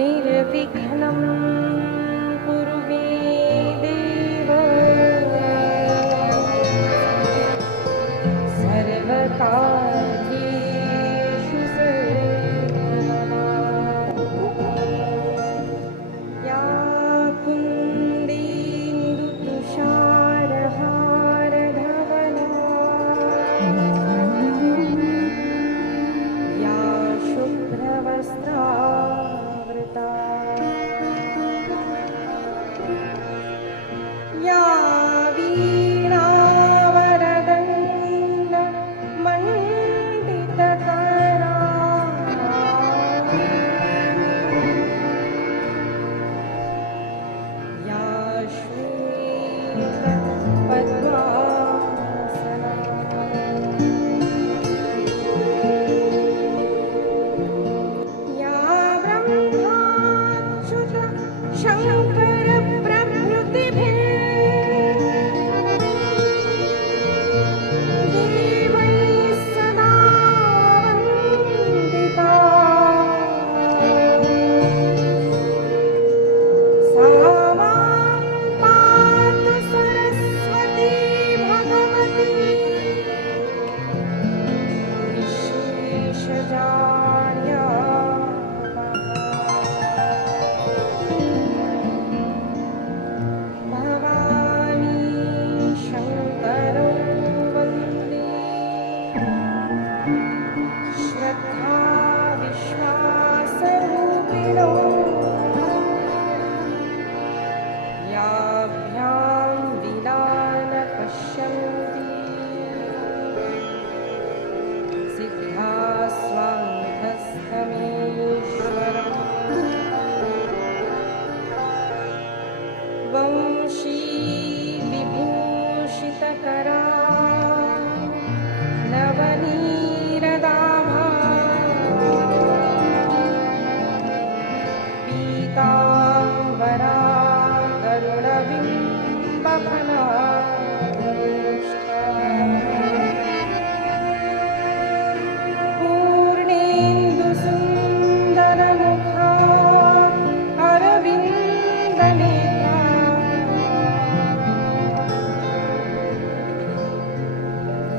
निर्विघ्नं कुरु मे देव सर्वकार्येषु सर्वदा। या कुन्देन्दुतुषारहारधवला या शुभ्रवस्त्रावृता या वीणावरदण्डमण्डितकरा या श्वेतपद्मासना या ब्रह्माच्युत शङ्करप्रभृतिभिः देवैः सदा वन्दिता सा मां पातु सरस्वती भगवती भवानी शङ्करो वन्दे श्रद्धा विश्वासरूपिणो याभ्यां विना न पश्यन्ति सिद्धा स्वाङ्गस्थमीश्वरम् वंशी विभूषितकरा नवनीरदाभा पीताम्बरा गरुडबिम्बफलाधृष्टा पूर्णेन्दुसुन्दरमुखा अरविन्दनेत्रा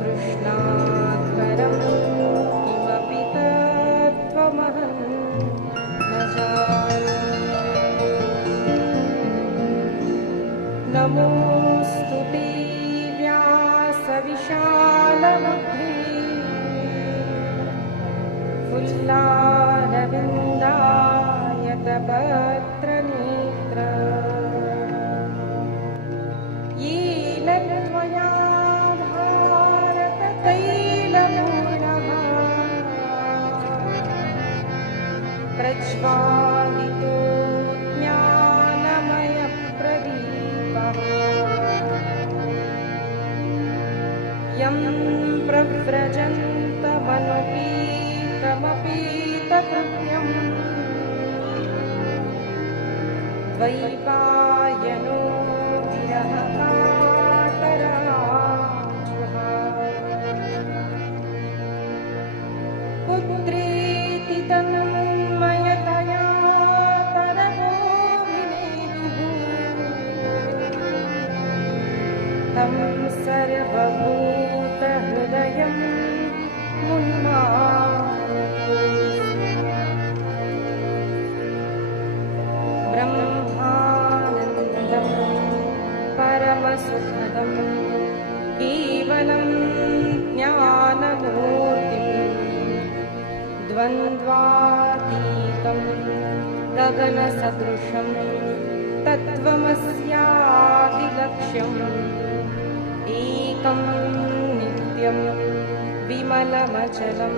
कृष्णाध्वरं किमपि तत्त्वमहं न जाने। नमोऽस्तु ते व्यासविशालबुद्धे फुल्लारविन्दायतपत्रनेत्र येन त्वया भारततैलपूर्णः प्रज्वालितो ज्ञानमयप्रदीपः यं प्रव्रजन्तमनुपीतमपीतकृत्यम् द्वैपायनो विरहकातराजुहाव पुत्रेति तन्मयतया तरवोऽभिनेदुः तं सर्वभूतहृदयं ब्रह्मानन्दं परमसुखदं केवलं ज्ञानमूर्तिं द्वन्द्वातीतं गगनसदृशं तत्त्वमस्यादिलक्ष्यम् एकं नित्यं विमलमचलं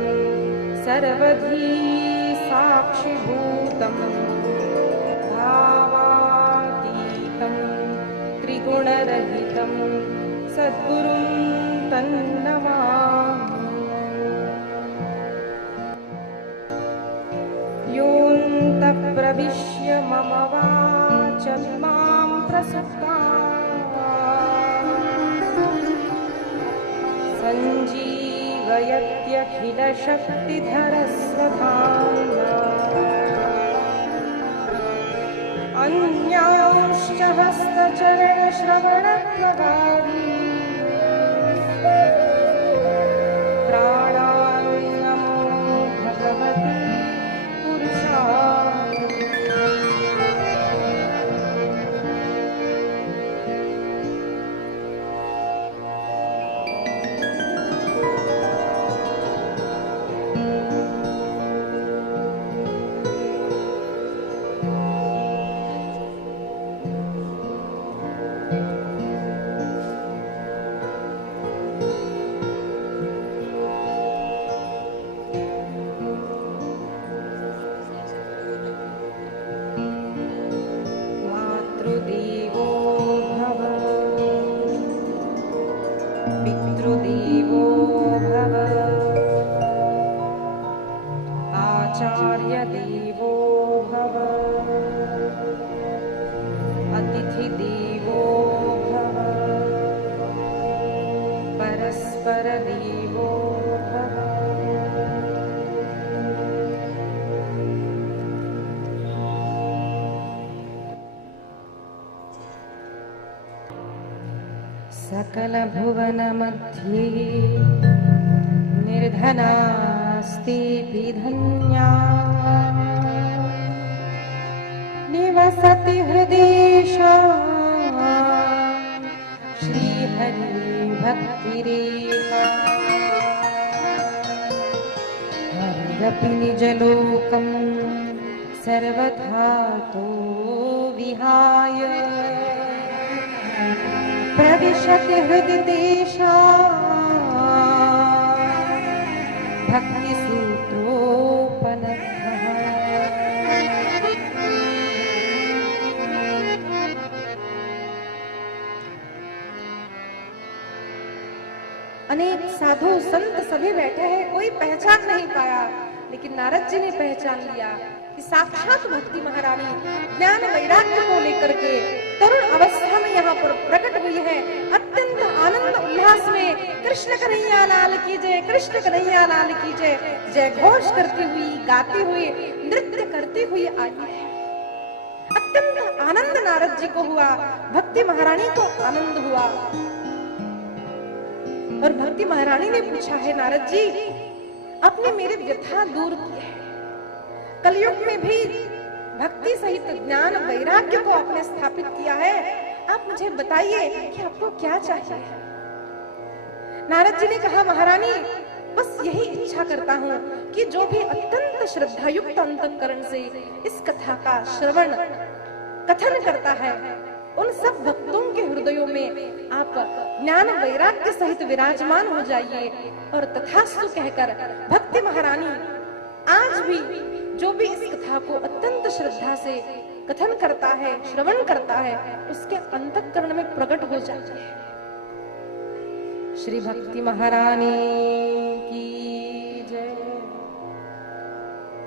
सर्वधी साक्षिभूतं भावातीतं त्रिगुणरहितं सद्गुरुं तन्नमामि। योऽन्तः प्रविश्य मम वाचमिमां प्रसुप्तां सञ्जीवयत्यखिलशक्तिधरस्वधाम्ना श्रवणत्वगादि प्राणान् नमो भगवते पुरुषाय मातृदेवो भव पितृदेवो भव आचार्यदेवो भव अतिथिदेवो भव परस्परदेवो भव सकलभुवनमध्ये निर्धनास्तेऽपि धन्या निवसति हृदेशा श्रीहरिभक्तिरेका हरिरपि निजलोकं सर्वथा तो विहाय प्रविशति हृदिदेशा भक्तिसूत्रोपनद्धः अनेक साधु संत सभी बैठे हैं, कोई पहचान नहीं पाया, लेकिन नारद जी ने पहचान लिया कि साक्षात भक्ति महारानी ज्ञान वैराग्य को लेकर के तरुण अवस्था में यहाँ पर प्रकट हुई है। अत्यंत आनंद उल्लास में कृष्ण कन्हैया लाल की जय, कृष्ण कन्हैया लाल की जय जय घोष करती हुई, गाती हुई, नृत्य करती हुई आई है। अत्यंत आनंद नारद जी को हुआ, भक्ति महारानी को आनंद हुआ। और भक्ति महारानी ने पूछा है, नारद जी आपने मेरे व्यथा दूर की है, कलयुग में भी भक्ति सहित ज्ञान वैराग्य को आपने स्थापित किया है, आप मुझे बताइए कि आपको क्या चाहिए। नारद जी ने कहा, महारानी बस यही इच्छा करता हूँ कि जो भी अत्यंत श्रद्धायुक्त अंतःकरण से इस कथा का श्रवण कथन करता है, उन सब भक्तों के हृदयों में आप ज्ञान वैराग्य सहित विराजमान हो जाइए। और तथास्तु कहकर भक्ति महारानी आज भी जो भी इस कथा को अत्यंत श्रद्धा से कथन करता है, श्रवण करता है, उसके अंतःकरण में प्रकट हो जाती है। श्री भक्ति महारानी की जय।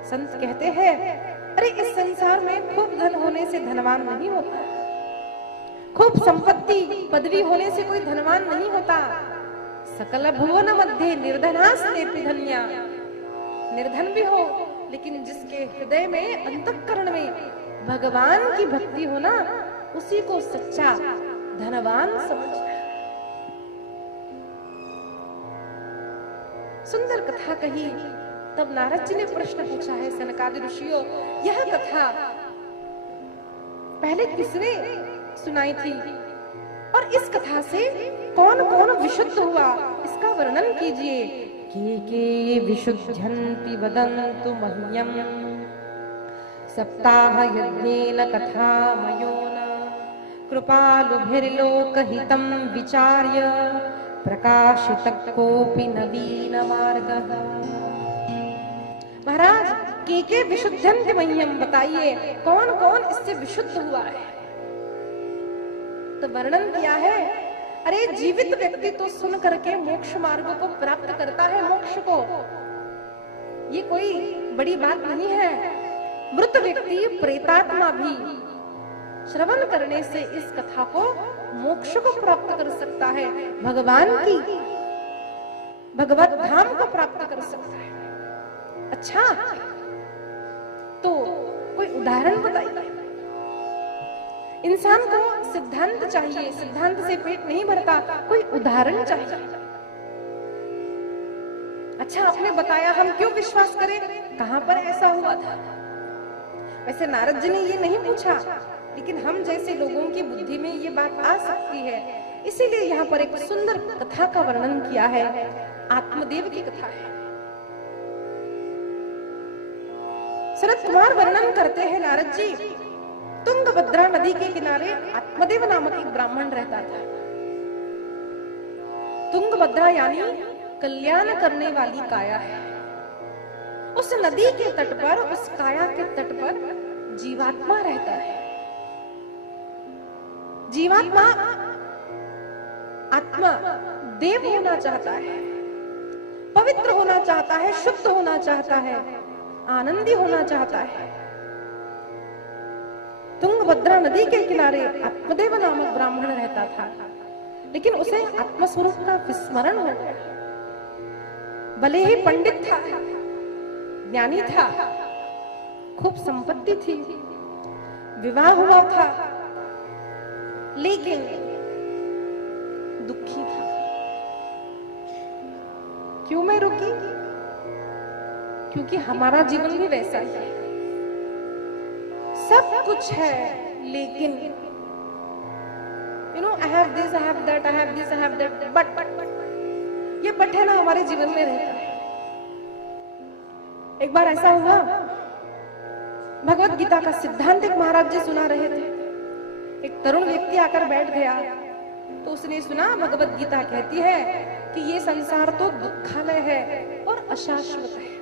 संत कहते हैं, अरे इस संसार में खूब धन होने से धनवान नहीं होता, खूब संपत्ति पदवी होने से कोई धनवान नहीं होता। सकल भुवन मध्य निर्धनास्तेऽपि धन्या, निर्धन भी हो लेकिन जिसके हृदय में अंतःकरण में भगवान की भक्ति हो ना, उसी को सच्चा धनवान समझना। सुंदर कथा कही। तब नारद जी ने प्रश्न पूछा है, सनकादि ऋषियों यह कथा पहले किसने सुनाई थी और इस कथा से कौन कौन विशुद्ध हुआ, इसका वर्णन कीजिए। के विशुद्ध्यन्ति वदन्तु मह्यम् सप्ताह यज्ञेन कथामयोन कृपालुभिर्लोकहितं विचार्य प्रकाशितः कोऽपि नवीन मार्गः। महाराज के विशुद्ध्यन्ति मह्यम्, बताइए कौन कौन इससे विशुद्ध हुआ है। तो वर्णन किया है, अरे जीवित व्यक्ति तो सुन करके मोक्ष मार्ग को प्राप्त करता है, मोक्ष को, ये कोई बड़ी बात नहीं है। मृत व्यक्ति प्रेतात्मा भी श्रवण करने से इस कथा को मोक्ष को प्राप्त कर सकता है, भगवान की भगवत धाम को प्राप्त कर सकता है। अच्छा तो कोई उदाहरण बताइए। इंसान को सिद्धांत चाहिए, सिद्धांत से पेट नहीं भरता, कोई उदाहरण चाहिए। अच्छा आपने बताया, हम क्यों विश्वास करें, कहां पर ऐसा हुआ था? वैसे नारद जी ने ये नहीं पूछा, लेकिन हम जैसे लोगों की बुद्धि में ये बात आ सकती है, इसीलिए यहाँ पर एक सुंदर कथा का वर्णन किया है, आत्मदेव की कथा है। शरद कुमार वर्णन करते हैं, नारद जी, तुंगभद्रा नदी के किनारे आत्मदेव नामक एक ब्राह्मण रहता था। तुंगभद्रा यानी कल्याण करने वाली काया है। उस नदी के तट पर, उस काया के तट पर जीवात्मा रहता है। जीवात्मा आत्मा देव होना चाहता है, पवित्र होना चाहता है, शुद्ध होना चाहता है, आनंदी होना चाहता है। तुंगभद्रा नदी के किनारे आत्मदेव नामक ब्राह्मण रहता था, लेकिन उसे आत्मस्वरूप का विस्मरण हो गया। भले ही पंडित था, ज्ञानी था, खूब संपत्ति थी, विवाह हुआ था, लेकिन दुखी था। क्यों मैं रुकी? क्योंकि हमारा जीवन भी वैसा ही है, सब कुछ है, लेकिन I have this, I have that, I have this, I have that, but ये बट है ना हमारे जीवन में रहता है। एक बार ऐसा हुआ, भगवत गीता का सिद्धांत एक महाराज जी सुना रहे थे। एक तरुण व्यक्ति आकर बैठ गया, तो उसने सुना भगवत गीता कहती है कि ये संसार तो दुखालय है और अशाश्वत है।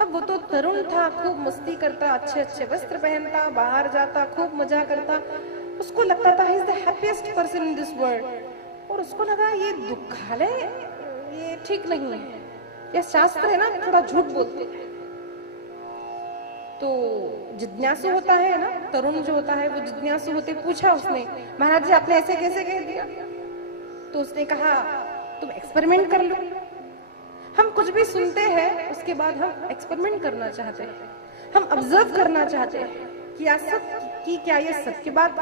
अब वो तो तरुण था, खूब मस्ती करता, अच्छे अच्छे वस्त्र पहनता, बाहर जाता, खूब मजा करता, उसको लगता था he is the happiest person in this world. और उसको लगा ये दुखालय, ये ठीक नहीं है, ये शास्त्र है ना थोड़ा झूठ बोलते हैं। तो जिज्ञासु होता है ना, तरुण जो होता है वो जिज्ञासु होते, पूछा उसने, महाराज जी आपने ऐसे कैसे कह दिया? तो उसने कहा तुम एक्सपेरिमेंट कर लो। हम कुछ भी सुनते हैं उसके बाद हम एक्सपेरिमेंट करना चाहते हैं, हम ऑब्जर्व करना चाहते हैं कि क्या ये सत्य बात।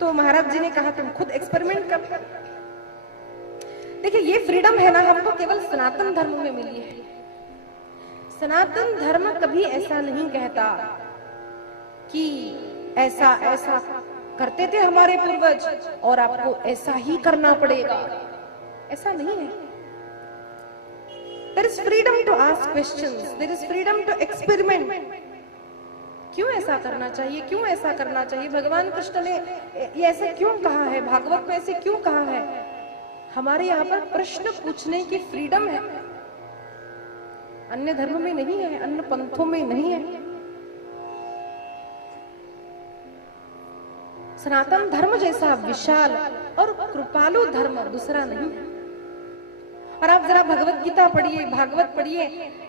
तो महाराज जी ने कहा तुम खुद एक्सपेरिमेंट कर। देखिए ये फ्रीडम है ना, हमको केवल सनातन धर्म में मिली है। सनातन धर्म कभी ऐसा नहीं कहता कि ऐसा ऐसा करते थे हमारे पूर्वज और आपको ऐसा ही करना पड़ेगा, ऐसा नहीं है। There is freedom to ask questions, there is freedom to experiment. क्यों ऐसा करना चाहिए, क्यों ऐसा करना चाहिए, भगवान कृष्ण ने ये ऐसे क्यों कहा है, भागवत में ऐसे क्यों कहा है? हमारे यहाँ पर प्रश्न पूछने की फ्रीडम है, अन्य धर्म में नहीं है, अन्य पंथों में नहीं है। सनातन धर्म जैसा विशाल और कृपालु धर्म दूसरा नहीं है। और आप जरा भगवत गीता पढ़िए, भागवत पढ़िए,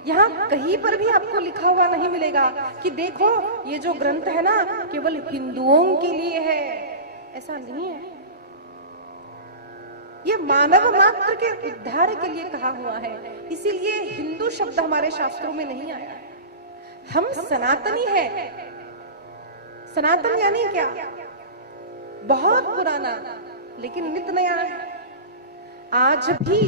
यहाँ कहीं पर भी आपको लिखा हुआ नहीं मिलेगा कि देखो ये जो ग्रंथ है ना केवल हिंदुओं के लिए है, ऐसा नहीं है। ये मानव मात्र के उद्धार के लिए कहा हुआ है, इसीलिए हिंदू शब्द हमारे शास्त्रों में नहीं आया है। हम सनातनी है। सनातन यानी क्या? बहुत पुराना लेकिन नित नया है। आज भी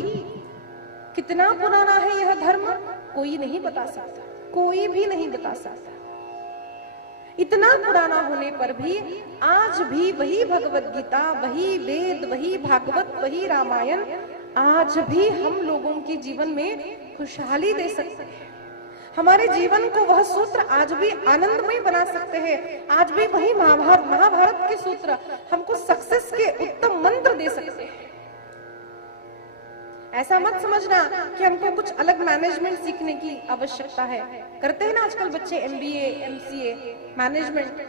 कितना पुराना है यह धर्म कोई नहीं बता सकता, कोई भी नहीं बता सकता। इतना पुराना होने पर भी आज भी वही भगवत गीता, वही वेद, वही भागवत, वही रामायण आज भी हम लोगों के जीवन में खुशहाली दे सकते हैं। हमारे जीवन को वह सूत्र आज भी आनंदमय बना सकते हैं। आज भी वही महाभारत के सूत्र हमको सक्सेस के उत्तम मंत्र दे सकते हैं। ऐसा मत समझना कि हमको कुछ अलग मैनेजमेंट सीखने की आवश्यकता है। करते हैं ना आजकल बच्चे MBA, MCA, मैनेजमेंट।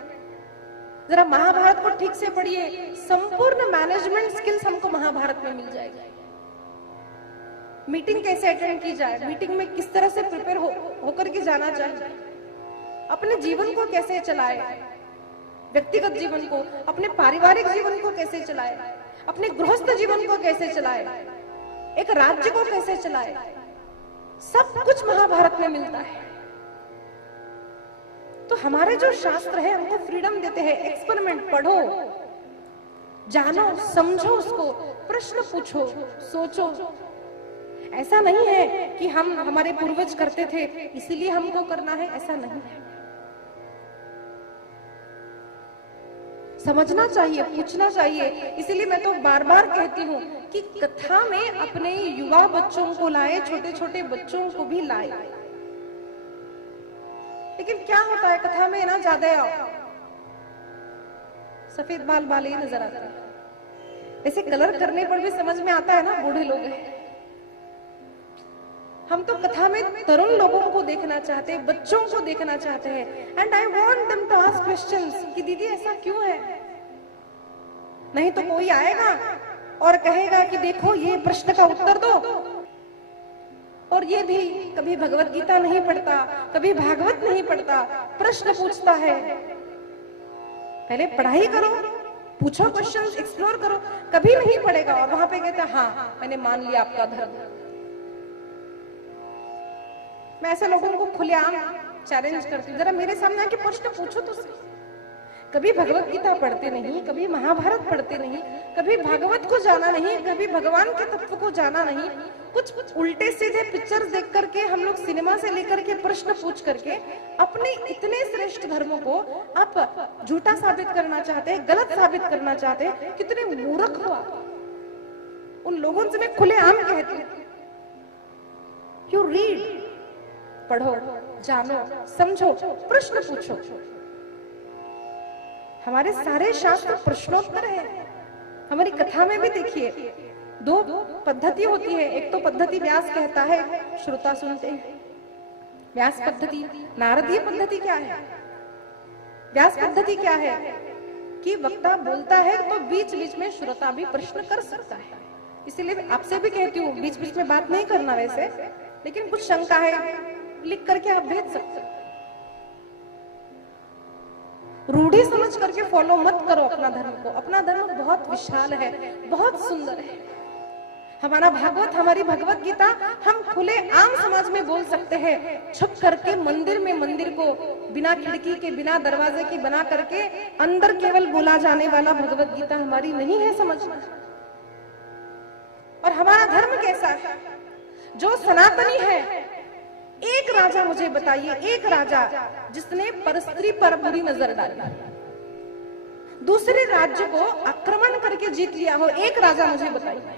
जरा महाभारत को ठीक से पढ़िए, संपूर्ण मैनेजमेंट स्किल्स हमको महाभारत में मिल जाएगी। मीटिंग कैसे अटेंड की जाए, मीटिंग में किस तरह से प्रिपेयर होकर के जाना चाहिए, अपने जीवन को कैसे चलाए, व्यक्तिगत जीवन को, अपने पारिवारिक जीवन को कैसे चलाए, अपने गृहस्थ जीवन को कैसे चलाए, एक राज्य को कैसे चलाए, सब कुछ महाभारत में मिलता है। तो हमारे जो शास्त्र है हमको फ्रीडम देते हैं, एक्सपेरिमेंट पढ़ो, जानो, समझो उसको, प्रश्न पूछो, सोचो। ऐसा नहीं है कि हम हमारे पूर्वज करते थे इसीलिए हमको करना है, ऐसा नहीं है। समझना चाहिए, पूछना चाहिए। इसीलिए मैं तो बार बार कहती हूँ कि कथा में अपने युवा बच्चों को लाए, छोटे छोटे बच्चों को भी लाए। लेकिन क्या होता है कथा में ना, ज्यादा सफेद बाल बाल ही नजर आता है। ऐसे कलर करने पर भी समझ में आता है ना, बूढ़े लोग हैं। हम तो कथा में तरुण लोगों को देखना चाहते हैं, बच्चों को देखना चाहते हैं। And I want them to ask questions कि दीदी ऐसा क्यों है। नहीं तो कोई आएगा और कहेगा कि देखो ये प्रश्न का उत्तर दो, और ये भी कभी भगवत गीता नहीं पढ़ता, कभी भागवत नहीं पढ़ता, प्रश्न पूछता है। पहले पढ़ाई करो, पूछो क्वेश्चंस, एक्सप्लोर करो। कभी नहीं पढ़ेगा और वहां पे कहता हाँ मैंने मान लिया आपका धर्म। मैं ऐसे लोगों को खुलेआम चैलेंज करती हूँ, जरा मेरे सामने आके प्रश्न पूछो तो सही। कभी भगवत गीता पढ़ते नहीं, कभी महाभारत पढ़ते नहीं, कभी भागवत को जाना नहीं, कभी भगवान के तत्व को जाना नहीं। कुछ उल्टे सीधे पिक्चर्स देख करके हम लोग सिनेमा से लेकर के प्रश्न पूछ करके अपने इतने श्रेष्ठ धर्मों को आप झूठा साबित करना चाहते हैं, गलत साबित करना चाहते हैं। कितने मूर्ख हो आप। उन लोगों से मैं खुलेआम कहती हूँ, यू रीड, पढ़ो, जानो, समझो, प्रश्न पूछो। हमारे सारे शास्त्र प्रश्नोत्तर है। हमारी कथा में भी देखिए दो पद्धति होती है। एक तो पद्धति व्यास कहता है, श्रोता सुनते हैं, व्यास पद्धति। नारदीय पद्धति क्या है? व्यास पद्धति क्या है कि वक्ता बोलता है तो बीच बीच में श्रोता भी प्रश्न कर सकता है। इसीलिए आपसे भी कहती हूँ बीच बीच में बात नहीं करना वैसे, लेकिन कुछ शंका है लिख करके आप भेज सकते हो। रूढ़ी समझ करके फॉलो मत करो अपना धर्म को। अपना धर्म बहुत विशाल है, बहुत सुंदर है। हमारा भागवत, हमारी भगवत गीता हम खुले आम समाज में बोल सकते हैं। छुप करके मंदिर में, मंदिर को बिना खिड़की के, बिना दरवाजे के बना करके अंदर केवल बोला जाने वाला भगवत गीता हमारी नहीं है समझना। और हमारा धर्म कैसा है जो सनातनी है? एक राजा मुझे बताइए, एक राजा जिसने परस्त्री पर बुरी नजर डाली, दूसरे राज्य को आक्रमण करके जीत लिया हो, एक राजा मुझे बताइए।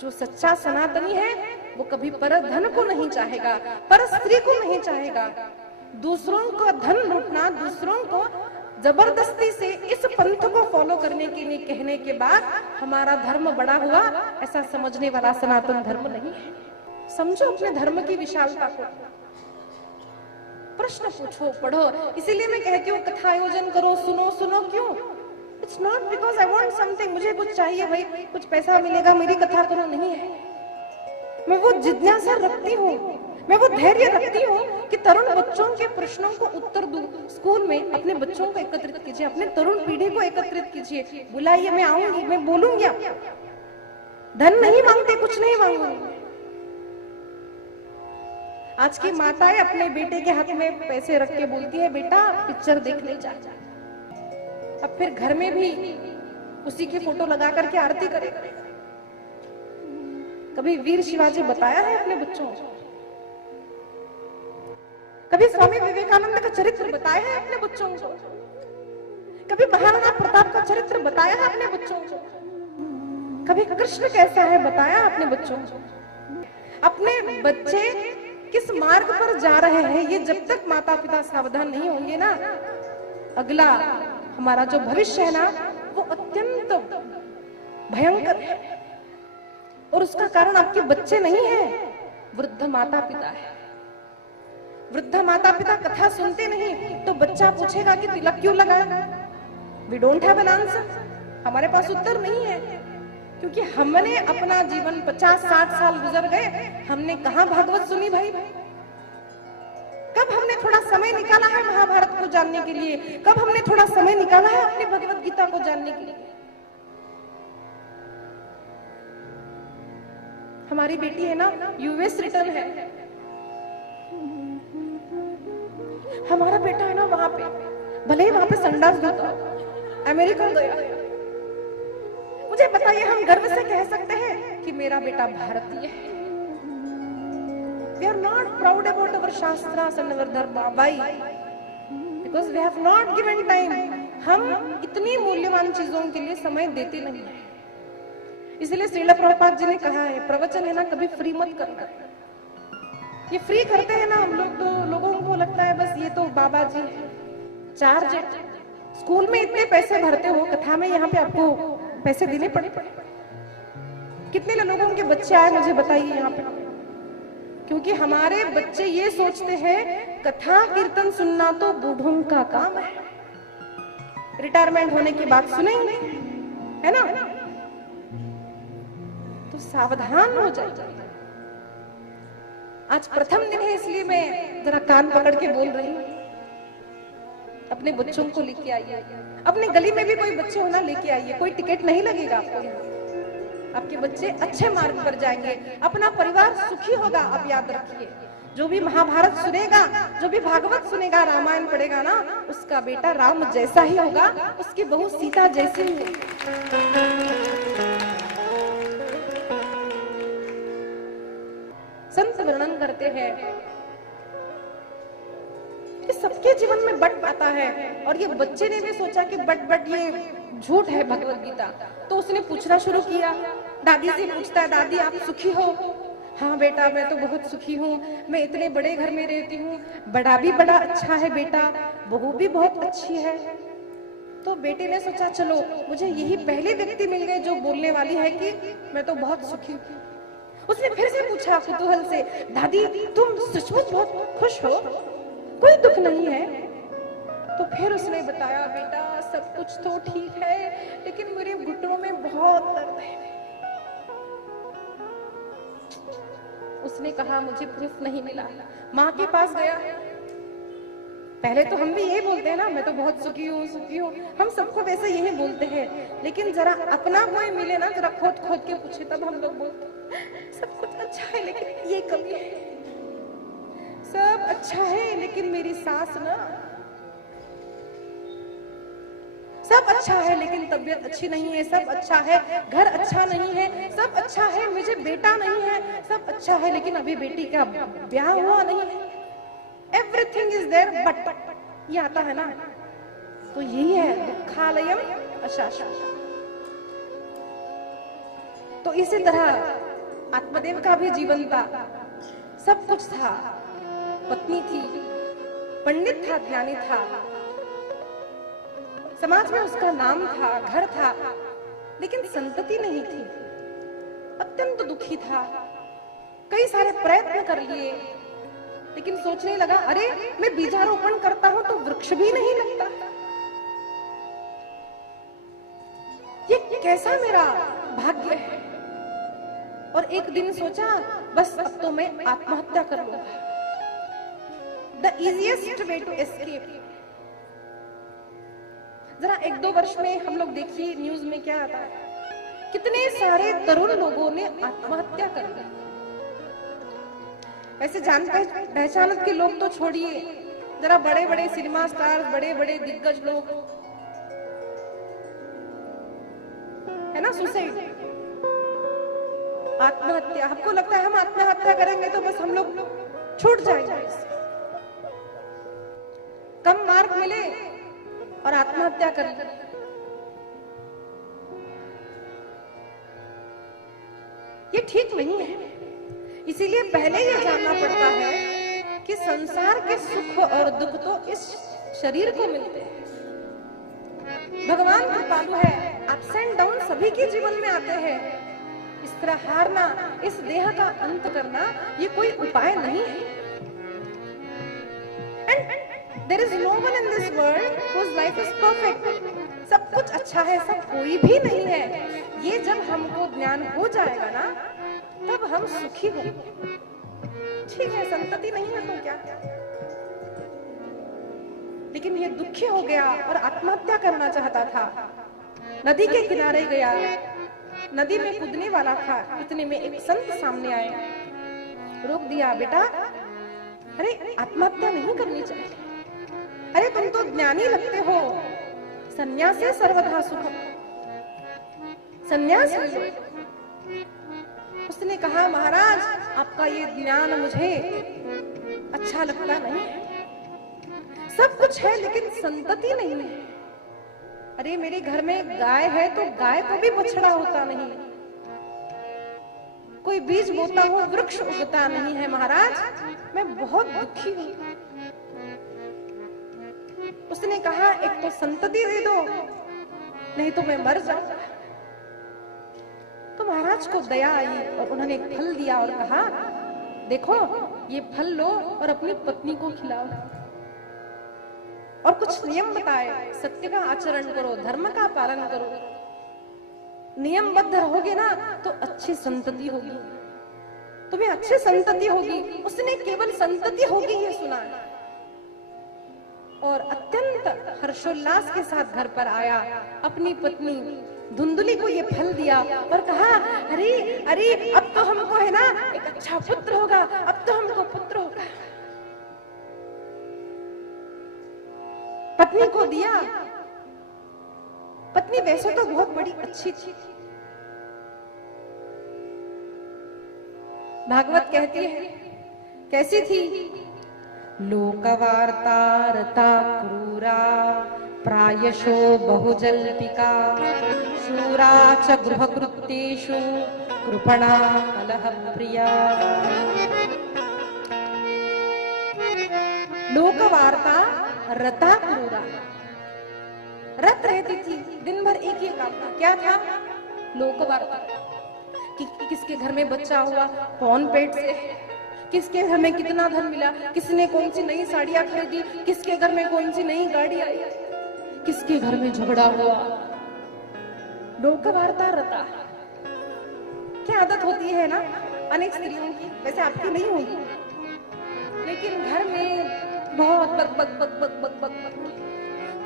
जो सच्चा सनातनी है वो कभी पर धन को नहीं चाहेगा, पर स्त्री को नहीं चाहेगा। दूसरों का धन लूटना, दूसरों को जबरदस्ती से इस पंथ को फॉलो करने के लिए कहने के बाद हमारा धर्म बड़ा हुआ, ऐसा समझने वाला सनातन धर्म नहीं है। समझो अपने धर्म की विशालता को, प्रश्न पूछो, पढ़ो। इसीलिए मैं कहती हूँ कथा आयोजन करो, सुनो। सुनो क्यों? It's not because I want something, मुझे कुछ चाहिए भाई, कुछ पैसा मिलेगा मेरी कथा करो, नहीं है। मैं वो जिज्ञासा रखती हूँ, मैं वो धैर्य रखती हूँ कि तरुण बच्चों के प्रश्नों को उत्तर दूं। स्कूल में अपने बच्चों को एकत्रित कीजिए, अपने तरुण पीढ़ी को एकत्रित कीजिए, बुलाइए, मैं आऊंगी, मैं बोलूंगी। धन नहीं मांगते, कुछ नहीं मांगूंगी। आज की माताएं अपने बेटे के हाथ में पैसे रख के बोलती है बेटा पिक्चर देखने जा। अब फिर घर में भी उसी की फोटो लगा करके आरती करे। कभी वीर शिवाजी बताया है अपने बच्चों को? कभी स्वामी विवेकानंद का चरित्र बताया है अपने बच्चों को? कभी महाराणा प्रताप का चरित्र बताया है अपने बच्चों को? कभी कृष्ण कैसा है बताया अपने बच्चों को? अपने बच्चे किस मार्ग पर जा रहे हैं ये जब तक माता पिता सावधान नहीं होंगे ना, अगला हमारा जो भविष्य है ना वो अत्यंत भयंकर है। और उसका कारण आपके बच्चे नहीं है, वृद्ध माता पिता है। वृद्ध माता पिता कथा सुनते नहीं तो बच्चा पूछेगा कि तिलक क्यों लगाया? We don't have an answer, हमारे पास उत्तर नहीं है। क्योंकि हमने अपना जीवन 50-60 साल गुजर गए, हमने कहां भागवत सुनी भाई? कब हमने थोड़ा समय निकाला है महाभारत को जानने के लिए? कब हमने थोड़ा समय निकाला है अपनी भगवत गीता को जानने के लिए? हमारी बेटी है ना, यूएस रिटर्न है, हमारा बेटा है ना वहां पे, भले ही वहां पे संडास धोता, अमेरिका गया। मुझे बताइए, हम गर्व से कह सकते हैं कि मेरा बेटा भारतीय है? We are not proud about our shastras and our dharma. Why? Because we have not given time. हम इतनी मूल्यवान चीजों के लिए समय देते नहीं है। इसलिए श्रील प्रभुपाद जी ने कहा है, प्रवचन है ना कभी फ्री मत करना। ये फ्री करते हैं ना हम लोग, तो लोगों को लगता है बस ये तो बाबा जी है। चार्ज स्कूल में इतने पैसे भरते हो, कथा में यहाँ पे आपको पैसे देने पड़े। कितने लोगों के बच्चे आए मुझे बताइए यहाँ पे? क्योंकि हमारे बच्चे ये सोचते हैं कथा कीर्तन सुनना तो बूढ़ों का काम है, रिटायरमेंट होने की बात सुनेंगे, है ना? तो सावधान हो जाइए। आज प्रथम दिन है, इसलिए मैं जरा कान पकड़ के बोल रही हूँ। अपने बच्चों को लेके आइए, अपनी गली में भी कोई बच्चे होना लेके आइए, कोई टिकट नहीं लगेगा आपको। आपके बच्चे अच्छे मार्ग पर जाएंगे, अपना परिवार सुखी होगा। आप याद रखिए, जो भी महाभारत सुनेगा, जो भी भागवत सुनेगा, रामायण पढ़ेगा ना, उसका बेटा राम जैसा ही होगा, उसकी बहू सीता जैसी ही होगी। संत वर्णन करते हैं कि सबके जीवन में बट आता है, और ये बच्चे ने भी सोचा कि बट ये झूठ है भगवत गीता। तो उसने पूछना शुरू किया, दादी से पूछता है, दादी आप सुखी हो? हाँ बेटा मैं तो बहुत सुखी हूँ, मैं इतने बड़े घर में रहती हूँ, बड़ा भी बड़ा अच्छा है बेटा, बहू भी बहुत अच्छी है। तो बेटे ने सोचा चलो मुझे यही पहले व्यक्ति मिल गए जो बोलने वाली है कि मैं तो बहुत सुखी हूँ। उसने फिर से पूछा कुतूहल से, दादी तुम सचमुच बहुत खुश हो, कोई दुख नहीं है? तो फिर उसने बताया, बेटा सब कुछ तो ठीक है, लेकिन मेरे घुटनों में बहुत दर्द है। उसने कहा मुझे प्रूफ नहीं मिला। माँ के पास गया। पहले तो हम भी यही बोलते हैं ना, मैं तो बहुत सुखी हूँ सुखी हूँ, हम सबको वैसे यही बोलते हैं। लेकिन जरा अपना कोई मिले ना, जरा खोद खोद के पूछे, तब हम लोग बोलते सब कुछ अच्छा है लेकिन ये कमी है, सब अच्छा है लेकिन मेरी सास ना, सब अच्छा है लेकिन तबीयत अच्छी नहीं है, सब अच्छा है घर अच्छा नहीं है, सब अच्छा है मुझे बेटा नहीं है, सब अच्छा है लेकिन अभी बेटी का ब्याह हुआ नहीं है। एवरीथिंग इज देयर बट ये आता है ना, तो यही है दुखालयम अशाश्वत। तो इसी तरह आत्मदेव का भी जीवन था, सब कुछ था, पत्नी थी, पंडित था, ज्ञानी था, समाज में उसका नाम था, घर था, लेकिन संतति नहीं थी। अत्यंत दुखी था, कई सारे प्रयत्न कर लिए, लेकिन सोचने लगा अरे मैं बीजारोपण करता हूं तो वृक्ष भी नहीं लगता, ये कैसा मेरा भाग्य है। और एक दिन सोचा बस अब तो मैं आत्महत्या कर लूंगा, the easiest way to escape. जरा 1-2 वर्ष में हम लोग देखिए न्यूज में क्या आता है, कितने सारे तरुण लोगों ने आत्महत्या कर ली। ऐसे जान पहचान के लोग तो छोड़िए, जरा बड़े बड़े सिनेमा स्टार, बड़े बड़े दिग्गज लोग है ना, सुसाइड, आत्महत्या। आपको लगता है हम आत्महत्या करेंगे तो बस हम लोग छूट जाएंगे, कम मार्क मिले और आत्महत्या कर ली। ये ठीक नहीं है। इसीलिए पहले ये जानना पड़ता है कि संसार के सुख और दुख तो इस शरीर को मिलते हैं। भगवान कृपालु है, अप्स एंड डाउन सभी के जीवन में आते हैं। इस तरह हारना, इस देह का अंत करना, ये कोई उपाय नहीं है। There is no one in this world whose life is perfect. सब कुछ अच्छा है, सब कोई भी नहीं है। ये जब हमको ज्ञान हो जाएगा ना, तब हम सुखी होंगे। ठीक है, संतति नहीं है तो क्या, लेकिन ये दुखी हो गया और आत्महत्या करना चाहता था। नदी के किनारे गया, नदी में कूदने वाला था, इतने में एक संत सामने आए, रोक दिया, बेटा अरे आत्महत्या नहीं करनी चाहिए, अरे तुम तो ज्ञानी लगते हो, संन्यासे सर्वथा सुखम, संन्यास ले लो। उसने कहा महाराज आपका ये ज्ञान मुझे अच्छा लगता नहीं, सब कुछ है लेकिन संतति नहीं है। अरे मेरे घर में गाय है तो गाय को भी बछड़ा होता नहीं, कोई बीज बोता हो वृक्ष उगता नहीं है महाराज, मैं बहुत दुखी हूं। उसने कहा एक तो संतति दे दो नहीं तो मैं मर जाऊंगा। तो महाराज को दया आई और उन्होंने एक फल दिया और कहा देखो ये फल लो और अपनी पत्नी को खिलाओ, और कुछ नियम बताए, सत्य का आचरण करो, धर्म का पालन करो, नियमबद्ध रहोगे ना तो अच्छी संतति होगी, तुम्हें अच्छी संतति होगी। उसने केवल संतति होगी ये सुना और अत्यंत हर्षोल्लास के साथ घर पर आया, अपनी पत्नी धुंधुली को ये फल दिया और कहा अरे अरे अब तो हमको है ना एक अच्छा पुत्र होगा, अब तो हमको पुत्र होगा। पत्नी को दिया। पत्नी वैसे तो बहुत बड़ी अच्छी थी। भागवत कहती है कैसी थी, लोकवार्ता रता क्रूरा प्रायशो बहुजल्पिका शूरा च गृहकृत्येषु कृपणा कलह प्रिया। लोकवार्ता रता क्रूरा, रत रहती थी, दिन भर एक ही काम था, क्या था, लोकवार्ता, कि किसके घर में बच्चा हुआ, कौन पेट से, किसके घर में कितना धन मिला, किसने कौन सी नई साड़ियां खरीदी, किसके घर में कौन सी नई गाड़ी आई, किसके घर में झगड़ा हुआ। लोकवार्ता रता, क्या आदत होती है ना अनेक स्त्रियों की, वैसे आपकी नहीं होगी, लेकिन घर में बहुत बक बक बक बक बक बक बक,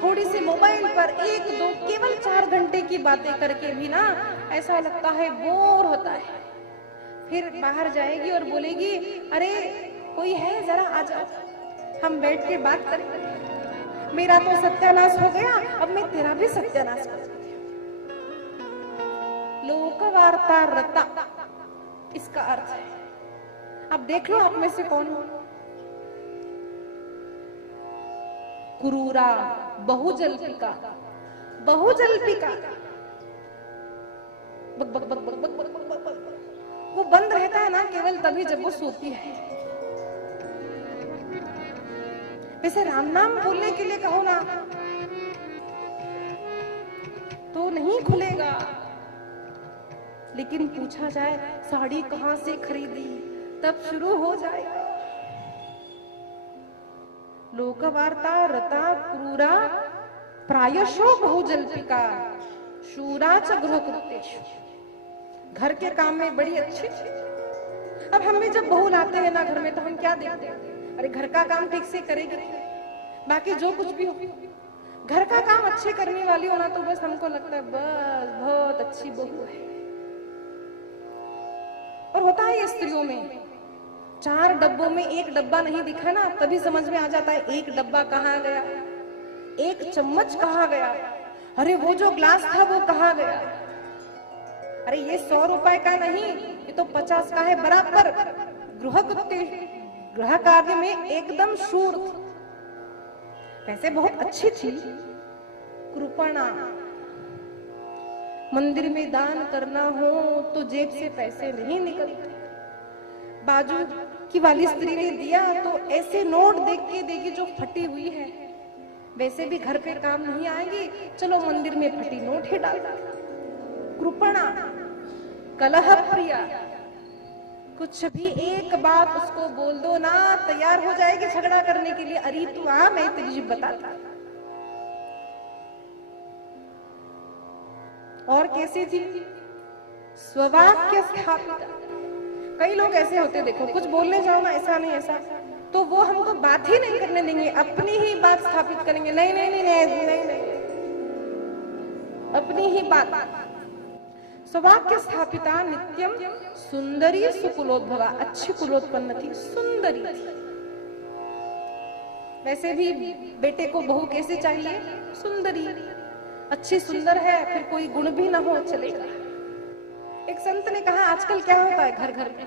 थोड़ी सी मोबाइल पर एक दो केवल 4 घंटे की बातें करके भी ना ऐसा लगता है बोर होता है। फिर बाहर जाएगी और बोलेगी अरे कोई है जरा आ जाओ, हम बैठ के बात करेंगे, मेरा तो सत्यानाश हो गया, अब मैं तेरा भी सत्यानाश कर सकती हूँ। लोकवार्ता रता इसका अर्थ है। अब देख लो आप में से कौन हो। क्रूरा, बहुजल्पिका, बहुजल्पिका, बक बक बक बक बक बक बक बक, वो बंद रहता है ना केवल तभी जब वो सोती है। वैसे राम नाम बोलने के लिए कहो ना तो नहीं खुलेगा, लेकिन पूछा जाए साड़ी कहां से खरीदी तब शुरू हो जाएगा। लोकवार्ता रता क्रूरा प्रायशो बहुजल्पिका शूरा च गृहकृत्येषु, घर के काम में बड़ी अच्छी थी। अब हमें जब बहू लाते हैं ना घर में तो हम क्या देखते हैं, अरे घर का काम ठीक से करेगी, बाकी जो कुछ भी हो, घर का काम अच्छे करने वाली होना तो बस हमको लगता है बस बहुत अच्छी बहू है। और होता है ये स्त्रियों में, 4 डब्बों में एक डब्बा नहीं दिखा ना तभी समझ में आ जाता है एक डब्बा कहाँ गया, एक चम्मच कहाँ गया, अरे वो जो ग्लास था वो कहाँ गया, अरे ये 100 रुपए का नहीं ये तो 50 का है बराबर। गृह कार्य में एकदम शूर थी, वैसे बहुत अच्छी थी। कृपणा, मंदिर में दान करना हो तो जेब से पैसे नहीं निकलते, बाजू की वाली स्त्री ने दिया तो ऐसे नोट देख के देगी जो फटी हुई है, वैसे भी घर पे काम नहीं आएगी, चलो मंदिर में फटी नोट ही डाल। कृपणा, कलह प्रिया, कुछ भी एक बात उसको बोल दो ना तैयार हो जाएगी झगड़ा करने के लिए, अरे तू आ मैं तुझे बताता। और कैसी थी, स्ववाक्य स्थापिता। कई लोग ऐसे होते देखो, कुछ बोलने जाओ ना ऐसा नहीं ऐसा, तो वो हमको बात ही नहीं करने देंगे, अपनी ही बात स्थापित करेंगे, नहीं नहीं नहीं नहीं नहीं, नहीं। अपनी ही बात। स्ववाक्य स्थापिता नित्यम सुंदरी सुकुलोद्भवा, अच्छी कुलोत्पन्न थी, सुंदरी थी। वैसे भी बेटे को बहू कैसे चाहिए? सुंदरी, अच्छी सुंदर है, फिर कोई गुण भी ना हो चलेगा। एक संत ने कहा आजकल क्या होता है घर घर में,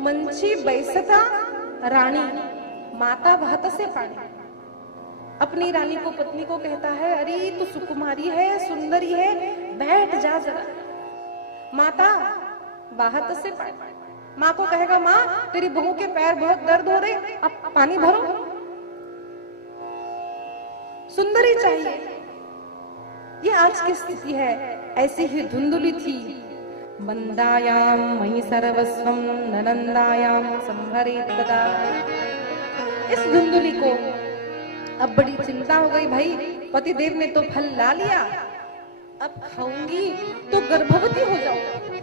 मंची बैसता रानी माता बहत से पानी। अपनी रानी को, पत्नी को कहता है, अरे तू सुकुमारी है, सुंदरी है, बैठ जा जरा। माता बाहत से पानी। माँ को कहेगा, माँ तेरी बहू के पैर बहुत दर्द हो रहे, अब पानी भरो। सुंदरी चाहिए, ये आज की स्थिति है। ऐसी ही धुंधुली थी। मंदायाम मयि सर्वस्वम ननंदायाम संभरेत तदा। इस धुंधुली को अब बड़ी चिंता हो गई, भाई पतिदेव ने तो फल ला लिया, अब खाऊंगी तो गर्भवती हो जाऊंगी।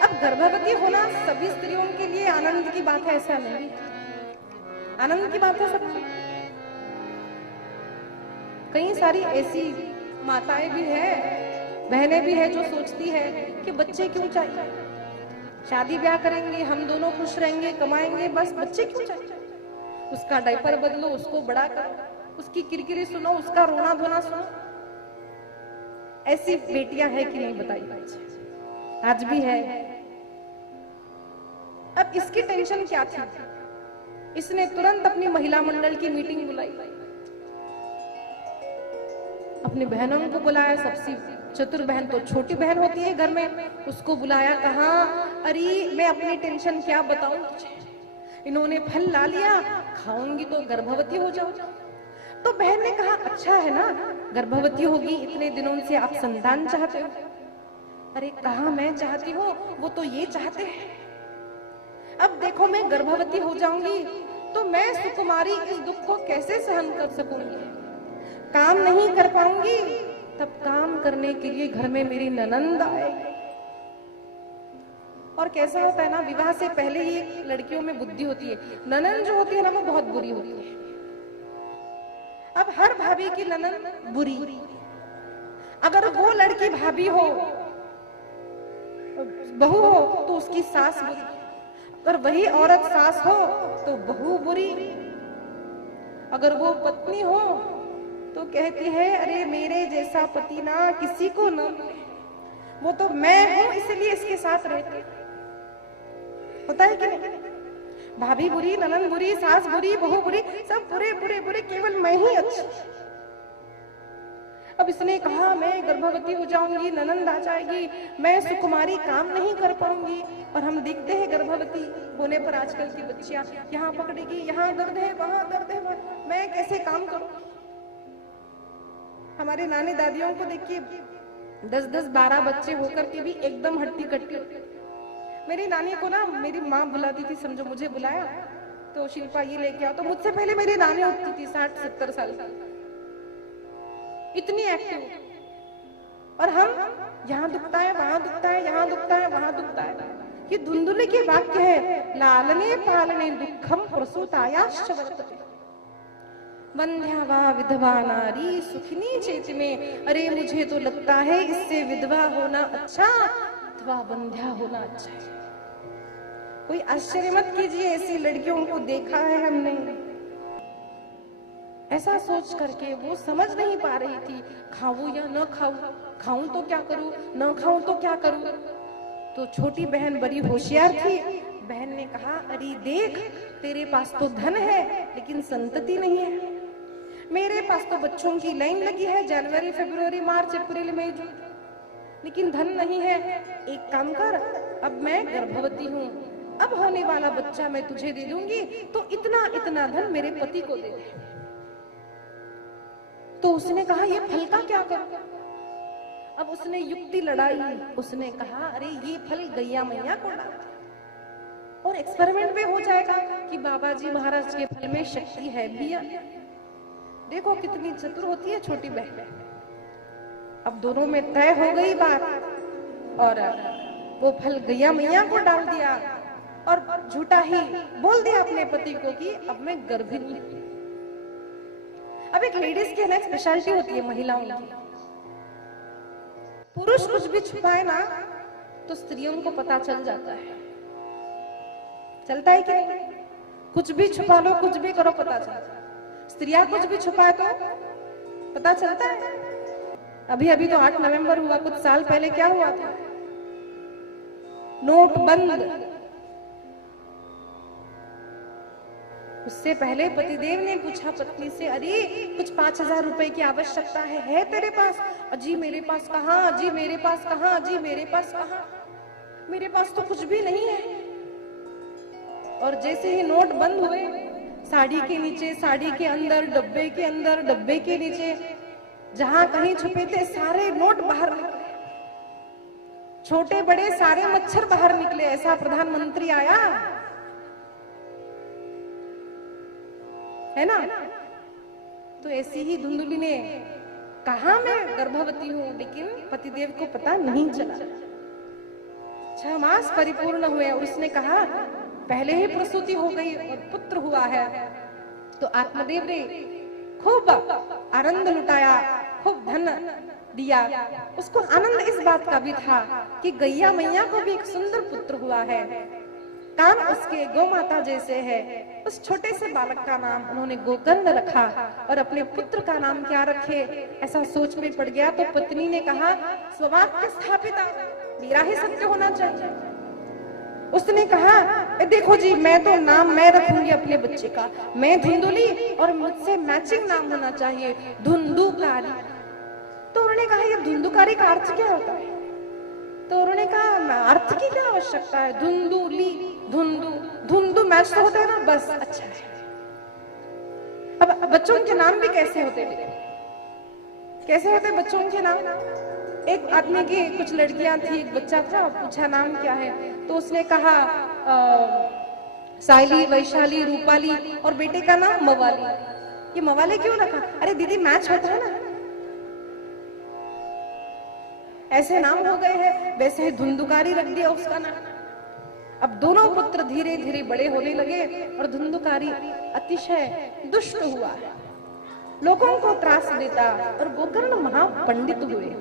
अब गर्भवती होना सभी स्त्रियों के लिए आनंद की बात है, ऐसा नहीं। आनंद की बात है सबकी। कई सारी ऐसी माताएं भी है, बहनें भी है जो सोचती है कि बच्चे क्यों चाहिए, शादी ब्याह करेंगे, हम दोनों खुश रहेंगे, कमाएंगे, बस बच्चे क्यों चाहिए। उसका डायपर बदलो, उसको बड़ा करो, उसकी किरकिरी सुनो, उसका रोना धोना सुनो। ऐसी बेटियां हैं कि नहीं बताइए, आज भी है। अब इसकी टेंशन क्या थी, इसने तुरंत अपनी महिला मंडल की मीटिंग बुलाई, अपनी बहनों को बुलाया। सबसे चतुर बहन तो छोटी बहन होती है घर में, उसको बुलाया। कहा, अरे मैं अपनी टेंशन क्या बताऊं तुझे, इन्होंने फल ला लिया, खाऊंगी तो गर्भवती हो जाऊं। तो बहन ने कहा, अच्छा है ना, गर्भवती होगी, इतने दिनों से आप संतान चाहते हो। अरे कहा मैं चाहती हूँ, वो तो ये चाहते हैं। अब देखो मैं गर्भवती हो जाऊंगी तो मैं सुकुमारी इस दुख को कैसे सहन कर सकूंगी, काम नहीं कर पाऊंगी। तब काम करने के लिए घर में मेरी ननंद आएगी। और कैसा होता है ना, विवाह से पहले ही लड़कियों में बुद्धि होती है, ननंद जो होती है ना वो बहुत बुरी होती है। अब हर भाभी की ननंद बुरी, अगर वो लड़की भाभी हो, बहू हो तो उसकी सास बुरी, अगर वही औरत सास हो तो बहू बुरी, अगर वो पत्नी हो तो कहती है, अरे मेरे जैसा पति ना किसी को न मिले, वो तो मैं हूं इसलिए इसके साथ रहती। होता है कि नहीं? भाभी बुरी, ननंद बुरी, सास बुरी, बहू बुरी, सब बुरे बुरे बुरे, केवल मैं ही अच्छी। अब इसने कहा मैं गर्भवती हो जाऊंगी, ननंद आ जाएगी, मैं सुकुमारी काम नहीं कर पाऊंगी। और हम देखते हैं गर्भवती होने पर आजकल की बच्चियां, यहाँ पकड़ेगी, यहाँ दर्द है, वहां दर्द है, मैं कैसे काम करूं। हमारे नानी दादियों को देखिए, 10-10, 12 बच्चे होकर के भी एकदम हट्टी कट्टी। मेरी नानी को ना मेरी माँ बुलाती थी, समझो मुझे बुलाया तो शिल्पा ये लेके आओ, तो मुझसे पहले मेरी नानी उठती थी, 60-70 साल की, इतनी एक्टिव। और हम यहाँ दुखता है, वहां दुखता है, यहाँ दुखता है, वहां दुखता है। ये धुंधुले के वाक्य है, लालने पालने दुखम प्रसूतायाश्च वर्तते, वंध्या वा विधवा नारी सुखिनी चेत में। अरे मुझे तो लगता है इससे विधवा होना अच्छा अथवा वंध्या होना अच्छा है। कोई आश्चर्य मत कीजिए, ऐसी लड़कियों को देखा है हमने। ऐसा सोच करके वो समझ नहीं पा रही थी, खाऊं या न खाऊं, खाऊं तो क्या करूं, न खाऊं तो क्या करूं। तो छोटी बहन बड़ी होशियार थी, बहन ने कहा, अरे देख तेरे पास तो धन है लेकिन संतति नहीं है, मेरे पास तो बच्चों की लाइन लगी है, जनवरी, फरवरी, मार्च, अप्रैल, मई, जून, लेकिन धन नहीं है। एक काम कर, अब मैं गर्भवती हूँ, अब होने वाला बच्चा मैं तुझे दे दूंगी, तो इतना इतना धन मेरे पति को दे दे। तो उसने कहा, ये फल का क्या करूं? अब उसने युक्ति लड़ाई, उसने कहा, अरे ये फल गैया मैया को डाल दे और एक्सपेरिमेंट भी हो जाएगा कि बाबा जी महाराज के फल में शक्ति है भी या। देखो कितनी चतुर होती है छोटी बहन। अब दोनों में तय हो गई बात और वो फल गैया मैया को डाल दिया और झूठा ही बोल दिया अपने पति को कि अब मैं गर्भिणी हूं। अब एक लेडीज की ना स्पेशलिटी होती है महिलाओं की, पुरुष कुछ भी छुपाए ना तो स्त्रियों को पता चल जाता है। चलता है कि नहीं? कुछ भी छुपा लो, कुछ भी करो, पता चलता। स्त्रियां कुछ भी छुपाए तो पता चलता है। अभी अभी तो 8 नवंबर हुआ, कुछ साल पहले क्या हुआ था? नोट बंद। उससे पहले पतिदेव ने पूछा पत्नी से, अरे कुछ 5,000 रुपए की आवश्यकता है तेरे पास? अजी मेरे पास कहाँ, अजी मेरे पास कहाँ, अजी मेरे पास कहाँ, मेरे पास तो कुछ भी नहीं है। और जैसे ही नोट बंद हुए, साड़ी के नीचे, साड़ी के अंदर, डब्बे के अंदर, डब्बे के नीचे, जहां कहीं छुपे थे सारे नोट बाहर निकले, छोटे बड़े सारे मच्छर बाहर निकले। ऐसा प्रधानमंत्री आया है ना? तो ऐसी ही धुंधुली ने कहा मैं गर्भवती हूं, लेकिन पतिदेव को पता नहीं चला। 6 मास परिपूर्ण हुए और उसने कहा पहले ही प्रसूति हो गई और पुत्र हुआ है। तो आत्मदेव ने खूब आनंद लुटाया, खूब धन दिया। उसको आनंद इस बात का भी था कि गैया मैया को भी एक सुंदर पुत्र हुआ है, काम उसके गौ माता जैसे है। उस छोटे से बालक का नाम उन्होंने गोकर्ण रखा और अपने पुत्र का नाम क्या रखे, ऐसा सोच में पड़ गया। तो पत्नी ने कहा स्ववाक्य स्थापिता, मेरा ही सत्य होना चाहिए। उसने कहा देखो जी, मैं तो नाम मैं रखूंगी अपने बच्चे का, मैं धुंधुली, और मुझसे मैचिंग नाम होना चाहिए, धुंधुकारी। तो उन्होंने कहा ये धुंधुकारी का अर्थ क्या होता है? तो उन्होंने कहा अर्थ की क्या आवश्यकता है, धुंधुली, धुंधु धुंधु मैच तो होता है ना, बस अच्छा है। अब बच्चों के नाम भी कैसे होते बच्चों के नाम? एक आदमी की कुछ लड़कियां थी, एक बच्चा था, पूछा नाम क्या है? तो उसने कहा साइली, वैशाली, रूपाली, और बेटे का नाम मवाली। ये मवाली क्यों रखा? अरे दीदी मैच होता है ना, ऐसे नाम हो गए हैं। वैसे ही धुंधुकारी रख दिया उसका नाम। अब दोनों पुत्र धीरे धीरे बड़े होने लगे और धुंधुकारी अतिशय दुष्ट हुआ, लोगों को त्रास देता, और गोकर्ण महापंडित हुए।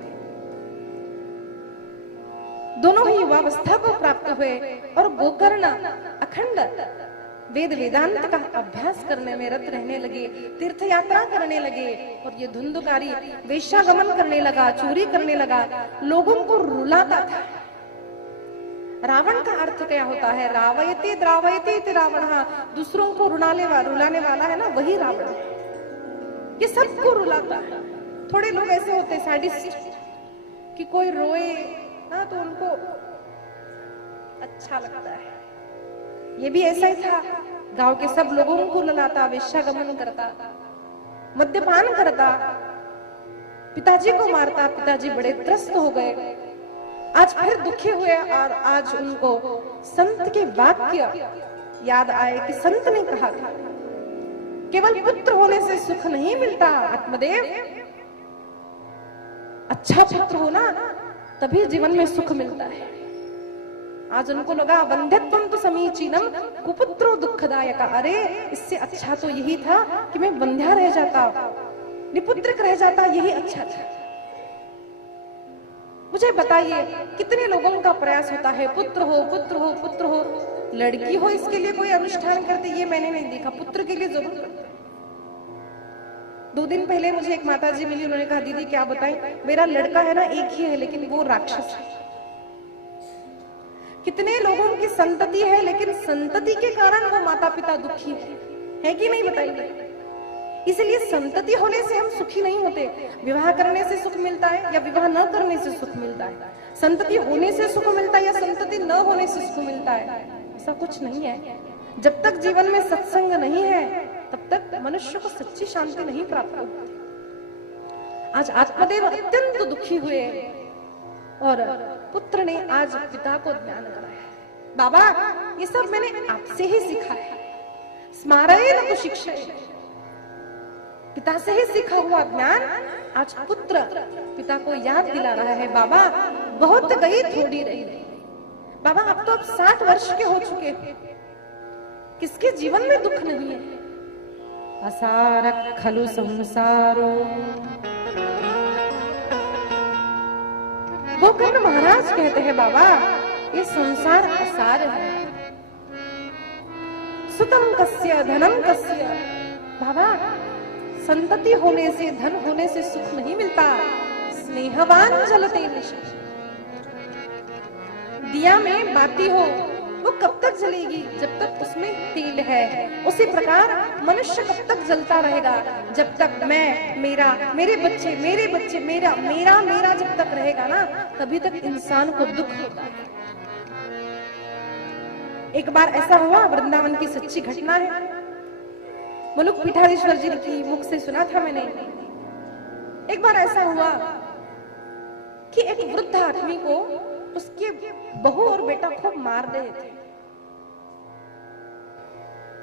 दोनों ही युवावस्था को प्राप्त हुए और गोकर्ण अखंड वेद वेदांत का अभ्यास करने में रत रहने लगे, तीर्थ यात्रा करने लगे। और ये धुंधुकारी वेश्यागमन करने लगा, चोरी करने लगा, लोगों को रुलाता था। रावण का अर्थ क्या होता है? रावयति द्रावयति इति रावणः, दूसरों को रुलाने वाला है ना, वही रावण है। ये सबको रुलाता है। थोड़े लोग ऐसे होते हैं सैडिस्ट, कि कोई रोए ना तो उनको अच्छा लगता है। ये भी ऐसा ही था, गांव के सब लोगों को रुलाता, वेश्यागमन करता, मद्यपान करता, पिताजी को मारता। पिताजी बड़े त्रस्त हो गए, आज फिर दुखी हुए, और आज उनको संत के वाक्य याद आए कि संत ने कहा था केवल पुत्र होने से सुख नहीं मिलता आत्मदेव, अच्छा पुत्र होना तभी जीवन में सुख मिलता है। आज उनको लगा वंध्यत्वं तो समीचीनम कुपुत्रो दुखदायक, अरे इससे अच्छा तो यही था कि मैं वंध्या रह जाता, निपुत्रिक रह जाता, यही अच्छा था। मुझे बताइए कितने लोगों का प्रयास होता है पुत्र हो, पुत्र हो, पुत्र हो। लड़की हो इसके लिए कोई अनुष्ठान करते, ये मैंने नहीं देखा, पुत्र के लिए जरूर करते। 2 दिन पहले मुझे एक माताजी मिली, उन्होंने कहा दीदी क्या बताएं, मेरा लड़का है ना एक ही है, लेकिन वो राक्षस है। कितने लोगों की संतति है, लेकिन संतति के कारण वो माता पिता दुखी है कि नहीं, बताइए। इसलिए संतति होने से हम सुखी नहीं होते। विवाह करने से सुख मिलता है या विवाह न करने से सुख मिलता है? संतति होने से सुख मिलता है या संतति न होने से सुख मिलता है? ऐसा कुछ नहीं है। जब तक जीवन में सत्संग नहीं है तब तक मनुष्य को सच्ची शांति नहीं प्राप्त होती। आज आत्मदेव अत्यंत दुखी हुए और पुत्र ने आज पिता को ज्ञान कराया। बाबा ये सब मैंने आपसे ही सीखा है, स्मारयेन तु शिक्षयेत्, पिता से ही सीखा हुआ ज्ञान आज पुत्र पिता को याद दिला रहा है। बाबा बहुत गई थोड़ी रही, बाबा अब तो 60 वर्ष के हो चुके, किसके जीवन में दुख नहीं है? असार खलु संसारो, गोकर्ण महाराज कहते हैं बाबा ये संसार असार है, सुतम कस्य धनम कस्य। बाबा, संतति होने से, धन होने से सुख नहीं मिलता। स्नेहवान जलते निशा। दिया में बाती हो, वो कब तक जलेगी? जब तक उसमें तेल है। उसी प्रकार मनुष्य कब तक जलता रहेगा? जब तक मैं, मेरा, मेरे बच्चे, मेरा, मेरा, मेरा जब तक रहेगा ना, तभी तक इंसान को दुख होता है। एक बार ऐसा हुआ, वृंदावन की सच्ची घटना है, मुलुक पीठाधीश्वर जी की मुख से सुना था मैंने। एक बार ऐसा हुआ कि एक वृद्ध आदमी को उसके बहू और बेटा खूब मार रहे थे।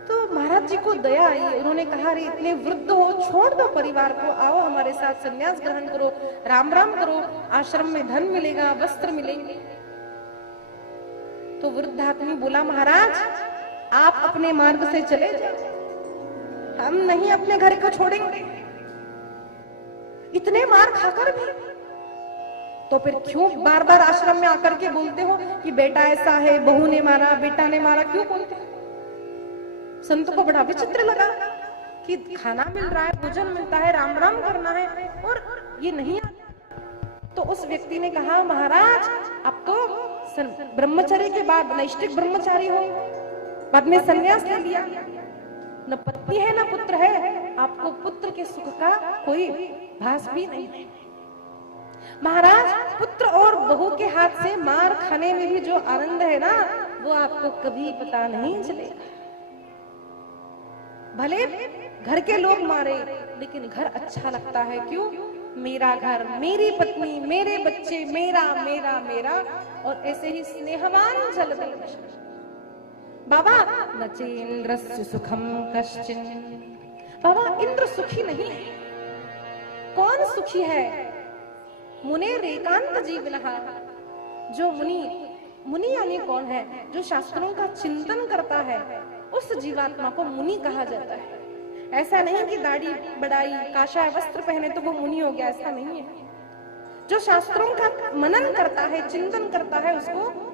तो महाराज जी को दया आई। उन्होंने कहा, अरे इतने वृद्ध हो, छोड़ दो परिवार को, आओ हमारे साथ संन्यास ग्रहण करो, राम राम करो, आश्रम में धन मिलेगा, वस्त्र मिलेंगे। तो वृद्ध आदमी बोला, महाराज आप अपने मार्ग से चले जाओ, हम नहीं अपने घर को छोड़ेंगे। इतने मार खाकर भी तो फिर क्यों बार बार आश्रम में आकर के बोलते हो कि बेटा ऐसा है, बहू ने मारा, बेटा ने मारा, क्यों बोलते हो? संत को बड़ा विचित्र लगा कि खाना मिल रहा है, भोजन मिलता है, राम राम करना है और ये नहीं आता। तो उस व्यक्ति ने कहा, महाराज अब तो ब्रह्मचर्य के बाद नैष्ठिक ब्रह्मचारी हो, बाद में संन्यास ले लिया, न पत्नी है न पुत्र है, आपको पुत्र के सुख का कोई भास भी नहीं है। महाराज, पुत्र और बहू के हाथ से मार खाने में भी जो आनंद है ना, वो आपको कभी पता नहीं चलेगा। भले घर के लोग मारे, लेकिन घर अच्छा लगता है। क्यों? मेरा घर, मेरी पत्नी, मेरे बच्चे, मेरा मेरा मेरा। और ऐसे ही स्नेहवान जलते। बाबा, नचेन्द्रस्य सुखम कश्चिन। बाबा, इंद्र सुखी नहीं है। कौन सुखी है? मुने रेकांत जीवनहा। जो मुनि यानी कौन है? जो शास्त्रों का चिंतन करता है, उस जीवात्मा को मुनि कहा जाता है। ऐसा नहीं कि दाढ़ी बढ़ाई, काषाय वस्त्र पहने तो वो मुनि हो गया, ऐसा नहीं है। जो शास्त्रों का मनन करता है, चिंतन करता है, उसको